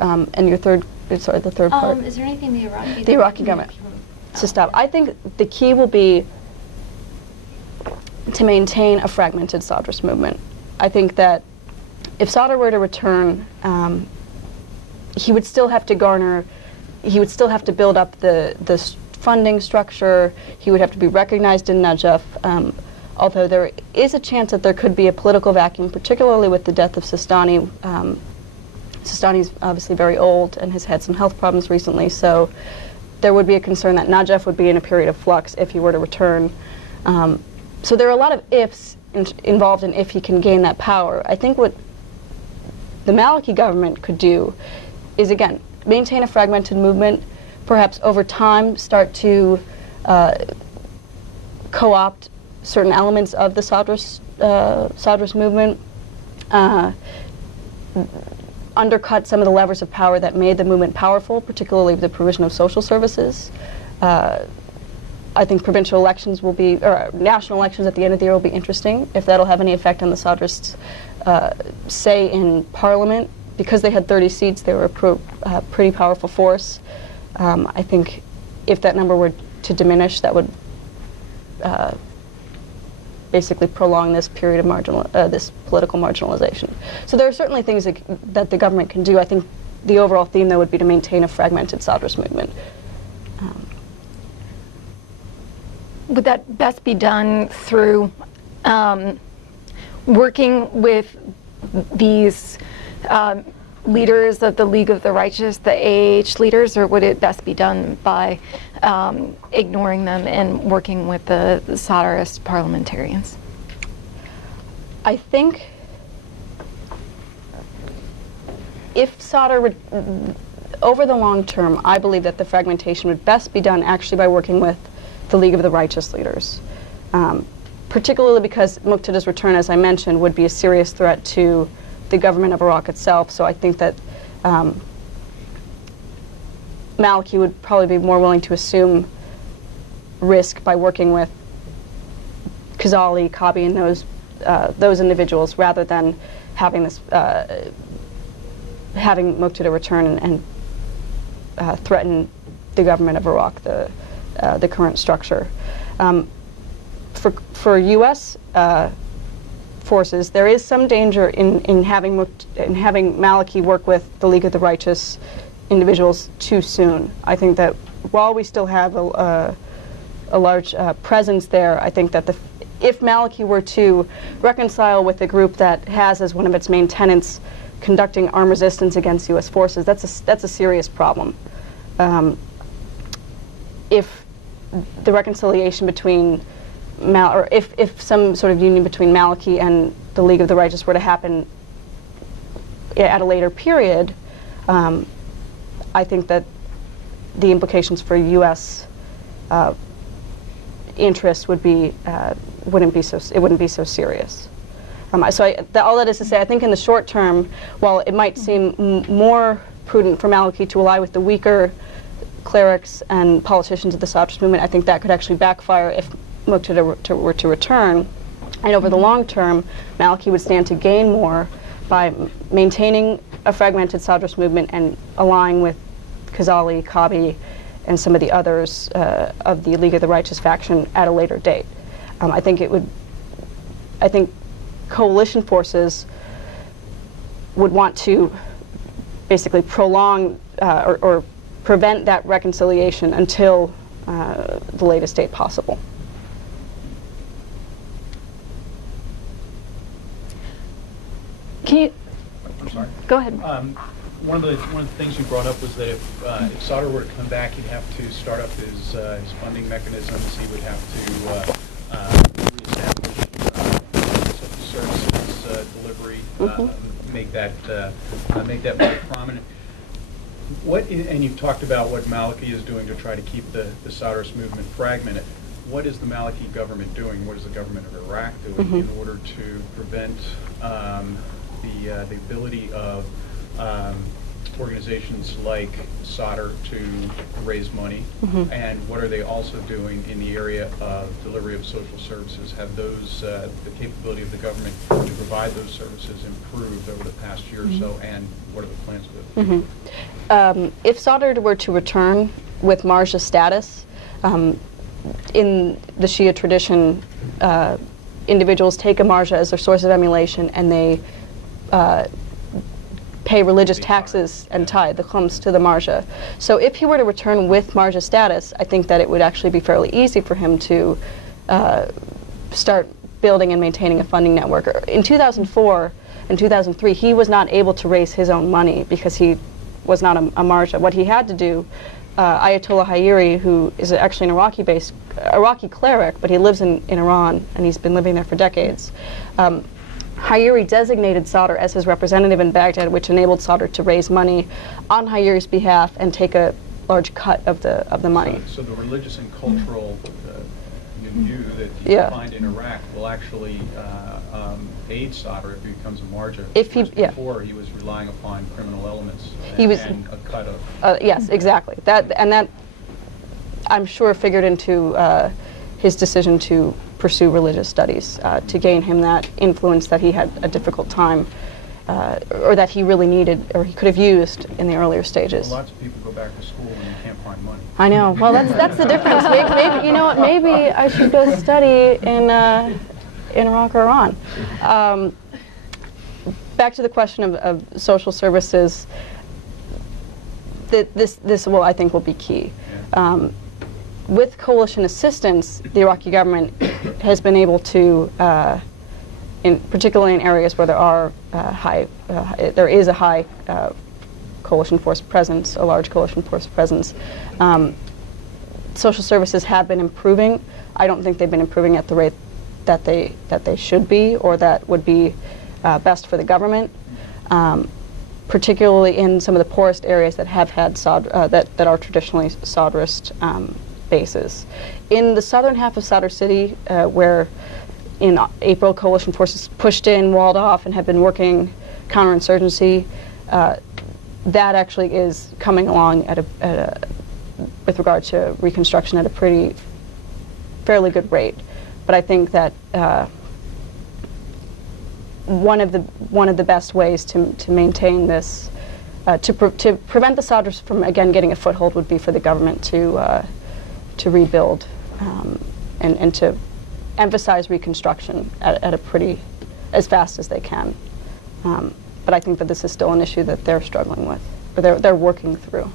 And your third, sorry, the third part. Is there anything the Iraqi government to stop? I think the key will be to maintain a fragmented Sadrist movement. I think that if Sadr were to return, he would still have to garner, he would still have to build up the funding structure, he would have to be recognized in Najaf, although there is a chance that there could be a political vacuum, particularly with the death of Sistani. Sistani's obviously very old and has had some health problems recently, so there would be a concern that Najaf would be in a period of flux if he were to return. So there are a lot of ifs involved in if he can gain that power. I think what the Maliki government could do is, again, maintain a fragmented movement, perhaps over time start to co-opt certain elements of the Sadrist movement, undercut some of the levers of power that made the movement powerful, particularly the provision of social services. I think provincial elections will be, or national elections at the end of the year will be interesting, if that'll have any effect on the Sadrists' say in parliament. Because they had 30 seats, they were a pretty powerful force. I think if that number were to diminish, that would basically prolong this period of this political marginalization. So there are certainly things that the government can do. I think the overall theme, though, would be to maintain a fragmented Sadrist movement. Would that best be done through working with these leaders of the League of the Righteous, the AH leaders, or would it best be done by ignoring them and working with the Sadrist parliamentarians? I think if Sadr over the long term, I believe that the fragmentation would best be done actually by working with the League of the Righteous leaders, particularly because Muqtada's return, as I mentioned, would be a serious threat to the government of Iraq itself. So I think that Maliki would probably be more willing to assume risk by working with Khazali, Kabi, and those individuals, rather than having this having Muqtada return and threaten the government of Iraq, the current structure. For U.S. Forces, there is some danger in having Maliki work with the League of the Righteous individuals too soon. I think that while we still have a large presence there, I think that if Maliki were to reconcile with a group that has as one of its main tenets conducting armed resistance against U.S. forces, that's a serious problem. If the reconciliation between or if some sort of union between Maliki and the League of the Righteous were to happen at a later period, I think that the implications for U.S. interests would be wouldn't be so serious. All that is to say, I think in the short term, while it might seem more prudent for Maliki to ally with the weaker clerics and politicians of the Sadrist movement, I think that could actually backfire if Muqtada were to return. And over the long term, Maliki would stand to gain more by maintaining a fragmented Sadrist movement and allying with Khazali, Kabi, and some of the others of the League of the Righteous faction at a later date. I think coalition forces would want to basically prolong or prevent that reconciliation until the latest date possible. Can you? I'm sorry. Go ahead. One of the things you brought up was that if Sadr were to come back, he'd have to start up his funding mechanisms. He would have to reestablish services delivery, make that more prominent. And you've talked about what Maliki is doing to try to keep the Sadrist movement fragmented. What is the Maliki government doing? What is the government of Iraq doing in order to prevent the ability of organizations like Sadr to raise money? And what are they also doing in the area of delivery of social services? Have those the capability of the government to provide those services improved over the past year or so, and what are the plans with it? if Sadr were to return with Marja status, in the Shia tradition, individuals take a Marja as their source of emulation, and they pay religious taxes and tithe, the khums, to the Marja. So if he were to return with Marja status, I think that it would actually be fairly easy for him to start building and maintaining a funding network. In 2004 and 2003, he was not able to raise his own money because he was not a Marja. What he had to do, Ayatollah Hayiri, who is actually an Iraqi cleric, but he lives in Iran, and he's been living there for decades. Hayiri designated Sadr as his representative in Baghdad, which enabled Sadr to raise money on Hayiri's behalf and take a large cut of the money. So the religious and cultural view that you find in Iraq will actually aid Sadr if he becomes a Marja. Before he was relying upon criminal elements and a cut of. Yes, exactly. That I'm sure figured into his decision to pursue religious studies, to gain him that influence that he had a difficult time, or that he really needed, or he could have used in the earlier stages. Well, lots of people go back to school when you can't find money. I know. Well, that's the difference. Maybe you know what? Maybe I should go study in Iraq or Iran. Back to the question of social services. This will, I think, will be key. Yeah. With coalition assistance, the Iraqi government has been able to, particularly in areas where there is a high coalition force presence, a large coalition force presence. Social services have been improving. I don't think they've been improving at the rate that they should be, or that would be best for the government. Particularly in some of the poorest areas that have had that are traditionally Sadrist bases. In the southern half of Sadr City, where in April coalition forces pushed in, walled off, and have been working counterinsurgency, that actually is coming along with regard to reconstruction at a fairly good rate. But I think that one of the best ways to maintain this, to prevent the Sadrs from again getting a foothold, would be for the government to rebuild and to emphasize reconstruction at a as fast as they can. But I think that this is still an issue that they're struggling with, or they're working through.